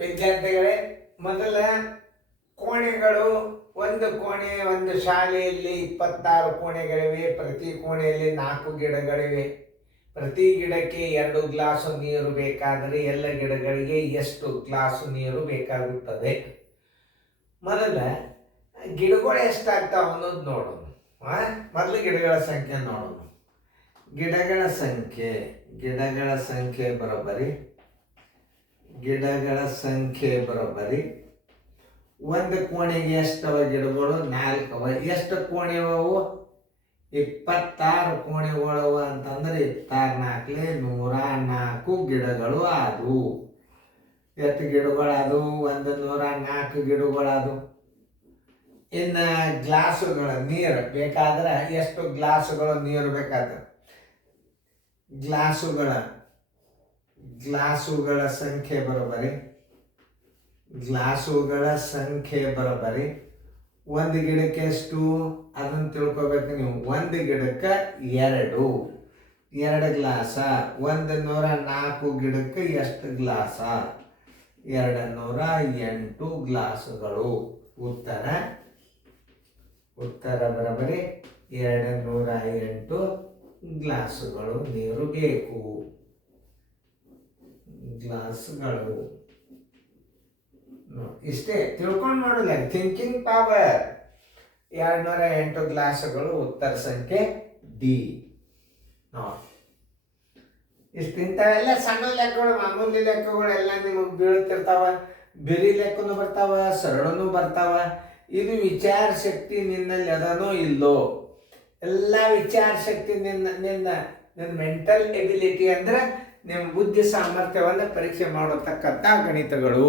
ವಿದ್ಯಾರ್ಥಿಗಳೇ, ಮೊದಲ ಕೋಣೆಗಳು, ಒಂದು ಶಾಲೆಯಲ್ಲಿ 26 ಕೋಣೆಗಳಿವೆ. ಪ್ರತಿ ಕೋಣೆಯಲ್ಲಿ 4 ಗಿಡಗಳಿವೆ. ಪ್ರತಿ ಗಿಡಕ್ಕೆ 2 ಗ್ಲಾಸ್ ನೀರು ಬೇಕಾದರೆ ಎಲ್ಲ ಗಿಡಗಳಿಗೆ ಎಷ್ಟು ಗ್ಲಾಸ್ ನೀರು ಬೇಕಾಗುತ್ತದೆ? ಮೊದಲ ಗಿಡಗಳು ಎಷ್ಟಾಗ್ತಾವ ಅನ್ನೋದು ನೋಡೋಣ. ಮೊದಲು ಗಿಡಗಳ ಸಂಖ್ಯೆ ನೋಡೋಣ. ಗಿಡಗಳ ಸಂಖ್ಯೆ ಬರೋಬ್ಬರಿ ಒಂದು ಕೋಣೆಗೆ ಎಷ್ಟವ ಗಿಡಗಳು? 4 ಅವ. ಎಷ್ಟು ಕೋಣೆ ಅವು? 26 ಕೋಣೆಗಳವ ಅಂತಂದ್ರೆ 26 104 ಗಿಡಗಳು ಆದವು. ಎಷ್ಟು ಗಿಡಗಳಾದವು? 104 ಗಿಡಗಳಾದವು. ಇನ್ನು ಗ್ಲಾಸುಗಳ ನೀರು ಬೇಕಾದ್ರೆ ಎಷ್ಟು ಗ್ಲಾಸುಗಳು ನೀರು ಬೇಕಾದ್ರೆ? ಗ್ಲಾಸುಗಳ ಸಂಖ್ಯೆ ಬರೋಬ್ಬರಿ ಒಂದು ಗಿಡಕ್ಕೆ ಎಷ್ಟು ಅದನ್ನು ತಿಳ್ಕೊಬೇಕು ನೀವು. ಒಂದು ಗಿಡಕ್ಕೆ 2 ಗ್ಲಾಸ. 104 ಗಿಡಕ್ಕೆ ಎಷ್ಟು ಗ್ಲಾಸ? 208 ಗ್ಲಾಸುಗಳು. ಉತ್ತರ ಬರೋಬ್ಬರಿ 208 ಗ್ಲಾಸುಗಳು ನೀರು ಬೇಕು. ಗ್ಲಾಸ್ಗಳು ಇಷ್ಟೇ ತಿಳ್ಕೊಂಡು ನೋಡಿಲ್ಲ. Thinking power. 208 ಗ್ಲಾಸುಗಳು. ಉತ್ತರ ಸಂಖ್ಯೆ ಡಿ. ಇಂಥವೆಲ್ಲ ಸಣ್ಣ ಲೆಕ್ಕಗಳು, ಮಾಮೂಲಿ ಲೆಕ್ಕಗಳು ಎಲ್ಲ ನಿಮಗೆ ಬೀಳುತ್ತಿರ್ತಾವ. ಬಿರಿ ಲೆಕ್ಕನೂ ಬರ್ತಾವ, ಸರಳನೂ ಬರ್ತಾವ. ಇದು ವಿಚಾರ ಶಕ್ತಿ ನಿನ್ನಲ್ಲಿ ಅದನೋ ಇಲ್ಲೋ? ಎಲ್ಲ ವಿಚಾರ ಶಕ್ತಿ ನಿನ್ನ ಮೆಂಟಲ್ ಎಬಿಲಿಟಿ ಅಂದ್ರೆ ನಿಮ್ಮ ಬುದ್ಧಿ ಸಾಮರ್ಥ್ಯವನ್ನು ಪರೀಕ್ಷೆ ಮಾಡತಕ್ಕಂಥ ಗಣಿತಗಳು.